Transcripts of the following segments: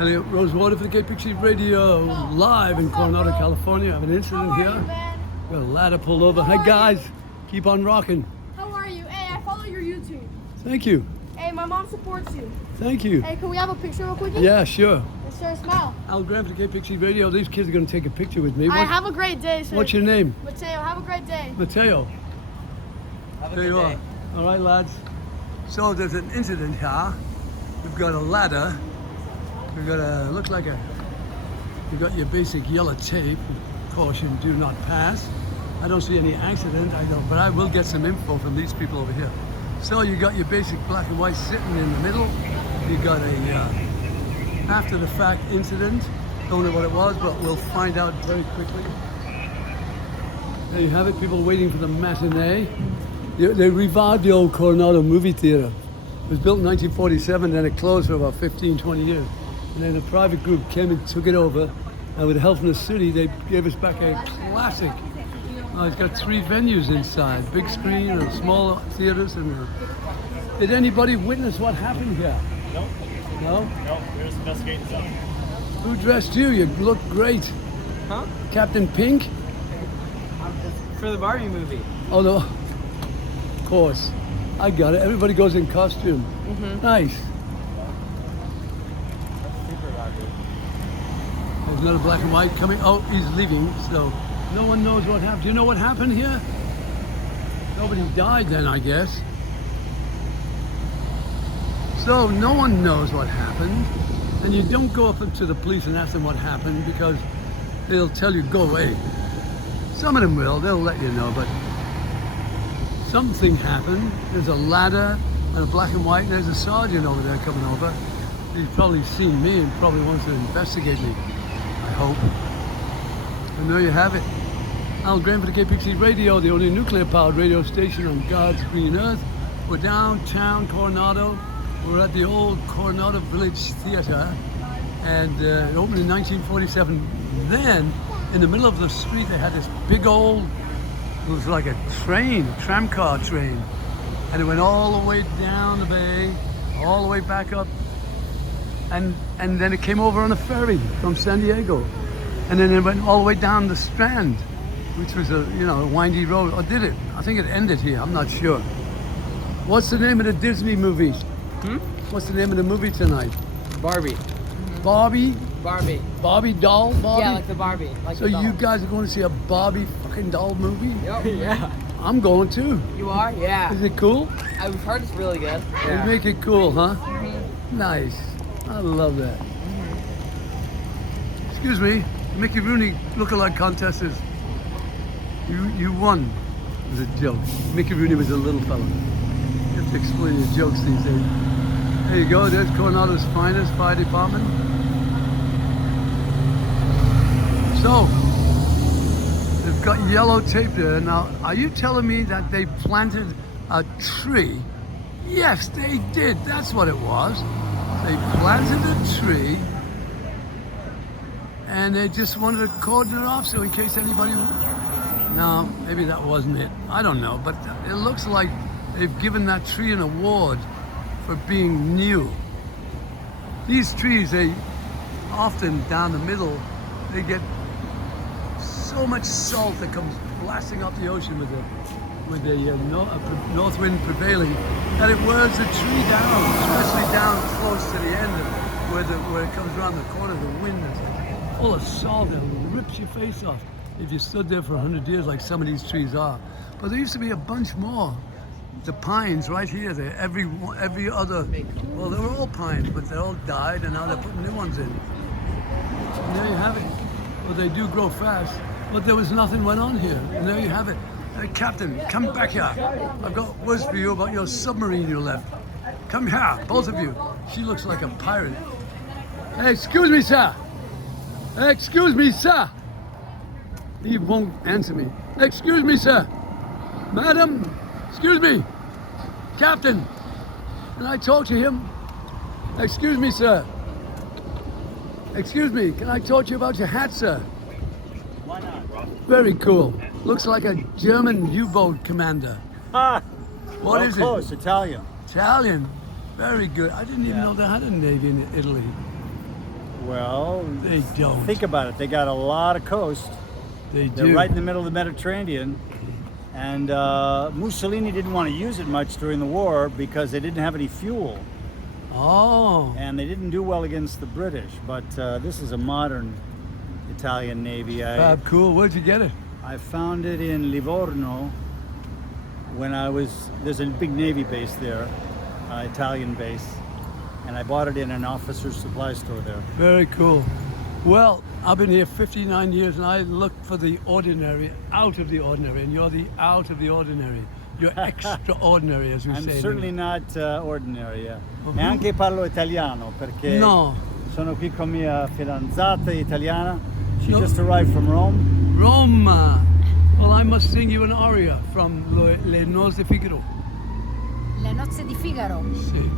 Elliot Rosewater for the Gay Pixie Radio, live in Coronado, California. I have an incident here. Got a ladder pulled over. Hi guys, keep on rocking. How are you? Hey, I follow your YouTube. Thank you. Hey, my mom supports you. Thank you. Hey, can we have a picture real quick? Yeah, sure. Let's share a smile. Al Graham for the Gay Pixie Radio. These kids are going to take a picture with me. Have a great day, sir. What's your name? Mateo, have a great day. Mateo. Have a There good you day. are. All right, lads. So there's an incident here. We've got a ladder. We've got you've got your basic yellow tape. Caution, do not pass. I don't see any accident, I know, but I will get some info from these people over here. So you got your basic black and white sitting in the middle. You got a after the fact incident. Don't know what it was, but we'll find out very quickly. There you have it, people waiting for the matinee. They revived the old Coronado movie theater. It was built in 1947, then it closed for about 15, 20 years. And then a private group came and took it over. And with help from the city, they gave us back a classic. It's got 3 venues inside, big screen and small theaters. Did anybody witness what happened here? No. No? No, we're just investigating stuff. Who dressed you? You look great. Huh? Captain Pink? For the Barbie movie. Oh no, of course. I got it. Everybody goes in costume. Nice. There's another black and white coming. Oh, he's leaving, so no one knows what happened. Do you know what happened here? Nobody died then, I guess. So no one knows what happened. And you don't go up to the police and ask them what happened because they'll tell you, go away. Some of them will, they'll let you know, but something happened. There's a ladder and a black and white, and there's a sergeant over there coming over. He's probably seen me and probably wants to investigate me, I hope. And there you have it. Al Graham for the KPC Radio, the only nuclear-powered radio station on God's green earth. We're downtown Coronado. We're at the old Coronado Village Theater, and it opened in 1947. Then, in the middle of the street, they had this big old, it was like a train, a tram car train. And it went all the way down the bay, all the way back up. And then it came over on a ferry from San Diego. And then it went all the way down the Strand, which was a windy road. Or did it? I think it ended here, I'm not sure. What's the name of the Disney movie? What's the name of the movie tonight? Barbie. Barbie? Barbie. Barbie doll? Barbie? Yeah, like the Barbie. Like So the doll. you guys are going to see a Barbie fucking doll movie? Yep. Yeah. I'm going too. You are? Yeah. Is it cool? I've heard it's really good. You make it cool, huh? Nice. I love that. Excuse me, the Mickey Rooney lookalike contest is, you won. It was a joke. Mickey Rooney was a little fella. You have to explain your jokes these days. There you go, there's Coronado's finest fire department. So, they've got yellow tape there. Now, are you telling me that they planted a tree? Yes, they did. That's what it was. They planted a tree and they just wanted to cordon it off so in case anybody... No, maybe that wasn't it. I don't know, but it looks like they've given that tree an award for being new. These trees, they often down the middle, they get so much salt that comes blasting off the ocean with the north wind prevailing, that it wears the tree down, especially down close to the end where it comes around the corner. The wind is full of salt and rips your face off if you stood there for 100 years like some of these trees are. But there used to be a bunch more. The pines right here, every other, well, they were all pines, but they all died, and now they're putting new ones in. And there you have it. Well, they do grow fast, but there was nothing went on here. And there you have it. Hey, Captain, come back here. I've got words for you about your submarine you left. Come here, both of you. She looks like a pirate. Hey, excuse me, sir. Hey, excuse me, sir. He won't answer me. Excuse me, sir. Madam, excuse me. Captain, can I talk to him? Excuse me, sir. Excuse me, can I talk to you about your hat, sir? Why not? Very cool. Looks like a German U-boat commander. Ah, What is close, Italian. it? Italian. Very good. I didn't even know they had a navy in Italy. Well, They don't. think about it. They got a lot of coast. They They're do. right in the middle of the Mediterranean. And Mussolini didn't want to use it much during the war because they didn't have any fuel. Oh. And they didn't do well against the British. But this is a modern Italian Navy. Cool. Where'd you get it? I found it in Livorno when there's a big Navy base there, Italian base. And I bought it in an officer's supply store there. Very cool. Well, I've been here 59 years and I look for the ordinary out of the ordinary, and you're the out of the ordinary. You're extraordinary, as we I'm say. in certainly English. not ordinary, yeah. Neanche parlo italiano perché No. sono qui con mia fidanzata italiana. She No. just arrived from Rome. Roma. Well, I must sing you an aria from Le Nozze di Figaro. Le nozze di Figaro. Sì.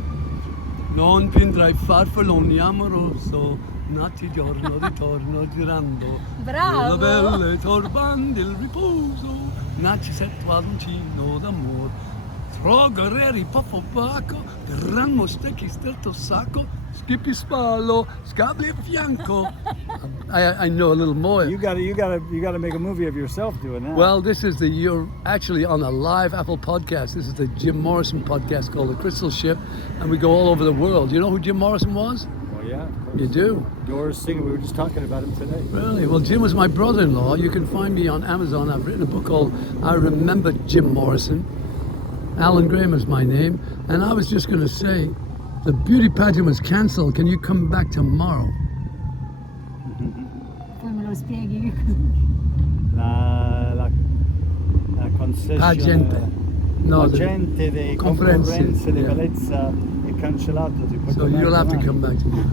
Non pindrai farfalloni amoroso, nati giorno ritorno girando. Bravo. La belle torbando il riposo, naci settuadoncino d'amor. Trogoreri poffo bacco, gran mostecchi stretto sacco, schippi spallo, scabli a fianco. I know a little more. You gotta make a movie of yourself doing that. Well, you're actually on a live Apple podcast. This is the Jim Morrison podcast called The Crystal Ship, and we go all over the world. You know who Jim Morrison was? Well, yeah. of course. You do? Doors singer. We were just talking about him today. Really? Well, Jim was my brother-in-law. You can find me on Amazon. I've written a book called I Remember Jim Morrison. Alan Graham is my name. And I was just going to say, the beauty pageant was canceled. Can you come back tomorrow? Poi me lo spieghi. La concession. Pageante. No, the Gente dei conferenze, conferenze di yeah. bellezza è cancellato. Si può So tornare you'll have to domani. come back tomorrow.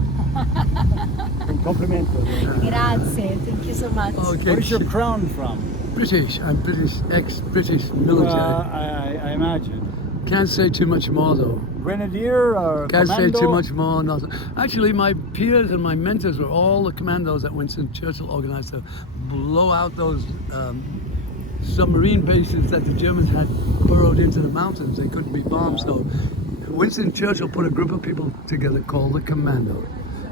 Un complimento. Grazie, thank you so much. Okay. Where is your crown from? British. I'm British, ex-British military. I imagine. Can't say too much more though. Grenadier or Can't commando? say too much more. Nothing. Actually, my peers and my mentors were all the commandos that Winston Churchill organized to blow out those submarine bases that the Germans had burrowed into the mountains. They couldn't be bombed. So Winston Churchill put a group of people together called the Commando.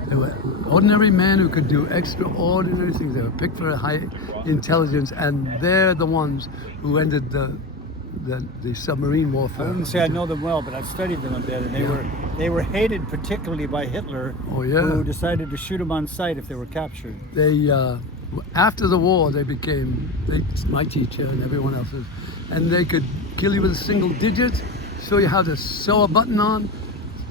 They were ordinary men who could do extraordinary things. They were picked for a high intelligence, and they're the ones who ended the submarine warfare. I wouldn't say I know them well, but I've studied them a bit, and they were hated particularly by Hitler, Oh, yeah. who decided to shoot them on sight if they were captured. They after the war my teacher and everyone else's, and they could kill you with a single digit, show you how to sew a button on,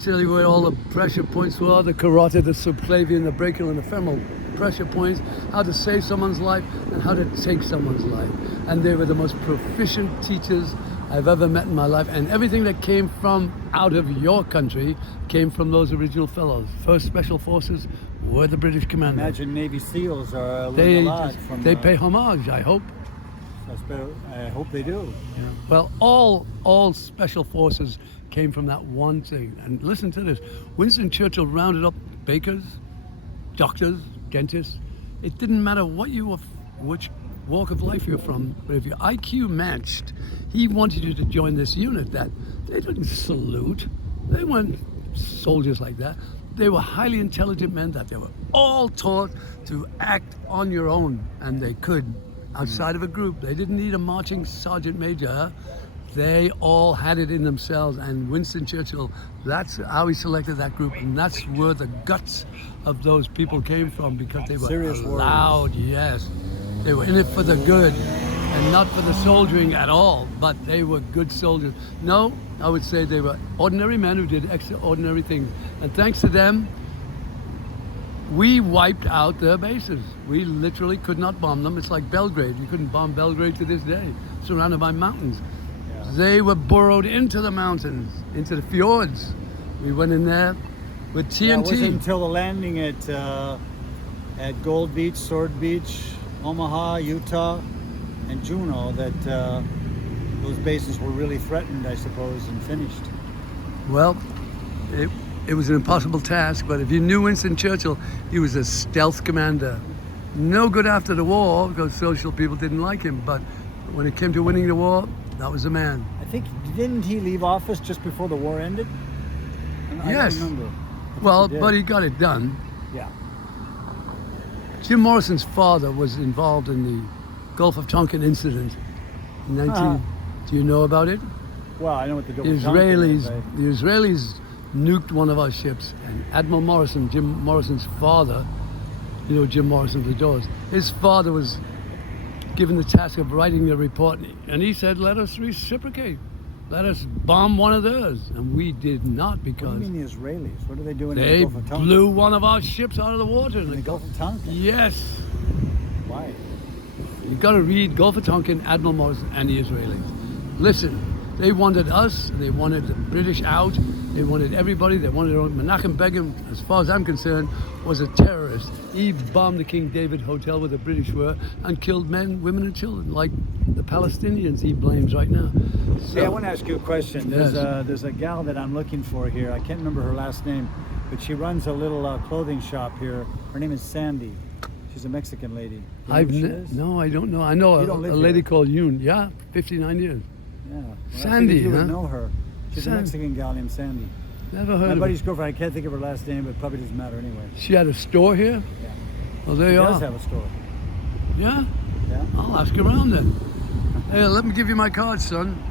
tell you where all the pressure points were, the carotid, the subclavian, the brachial and the femoral pressure points, how to save someone's life and how to take someone's life. And they were the most proficient teachers I've ever met in my life, and everything that came from out of your country came from those original fellows. First Special Forces were the British Commandos. Imagine Navy SEALs are learning a lot from. They pay homage, I hope. I hope they do. Yeah. Well, all Special Forces came from that one thing. And listen to this. Winston Churchill rounded up bakers, doctors, dentists. It didn't matter what you were, which walk of life you're from, but if your IQ matched, he wanted you to join this unit that they didn't salute. They weren't soldiers like that. They were highly intelligent men that they were all taught to act on your own, and they could outside of a group. They didn't need a marching sergeant major. They all had it in themselves, and Winston Churchill, that's how he selected that group, and that's where the guts of those people came from, because they were Serious allowed, yes. They were in it for the good and not for the soldiering at all, but they were good soldiers. No, I would say they were ordinary men who did extraordinary things, and thanks to them, we wiped out their bases. We literally could not bomb them. It's like Belgrade. You couldn't bomb Belgrade to this day, surrounded by mountains. Yeah. They were burrowed into the mountains, into the fjords. We went in there with TNT. It wasn't until the landing at Gold Beach, Sword Beach, Omaha, Utah, and Juneau that those bases were really threatened, I suppose, and finished. Well, it was an impossible task, but if you knew Winston Churchill, he was a stealth commander. No good after the war, because social people didn't like him, but when it came to winning the war, that was the man. I think, didn't he leave office just before the war ended? I Yes. don't remember. Well, he did. but he got it done. Yeah. Jim Morrison's father was involved in the Gulf of Tonkin incident in 19. Uh-huh. Do you know about it? Well, I know what the The Gulf of Tonkin is. Israelis nuked one of our ships, and Admiral Morrison, Jim Morrison's father, you know Jim Morrison, the Doors, his father was given the task of writing the report, and he said, let us reciprocate. Let us bomb one of theirs. And we did not, What do because you mean the Israelis? What are they doing in the they Gulf of Tonkin? blew one of our ships out of the water. In the Gulf of Tonkin? Yes. Why? You've got to read Gulf of Tonkin, Admiral Morrison, and the Israelis. Listen, they wanted us, they wanted the British out, they wanted everybody, they wanted Menachem Begin, as far as I'm concerned, was a terrorist. He bombed the King David Hotel where the British were and killed men, women, and children, like the Palestinians he blames right now. Hey, I want to ask you a question. Yes. There's a gal that I'm looking for here. I can't remember her last name, but she runs a little clothing shop here. Her name is Sandy. She's a Mexican lady. You know who she is? No, I don't know. I know You a don't live lady here. called Yoon. Yeah, 59 years. Yeah. Well, I Sandy, figured you huh? would know her. She's Sandy. a Mexican gal named Sandy. Never My heard of buddy's her. girlfriend. I can't think of her last name, but probably doesn't matter anyway. She had a store here? Yeah. Well, there She you does are. have a store. Yeah? Yeah. I'll ask around then. Hey, let me give you my card, son.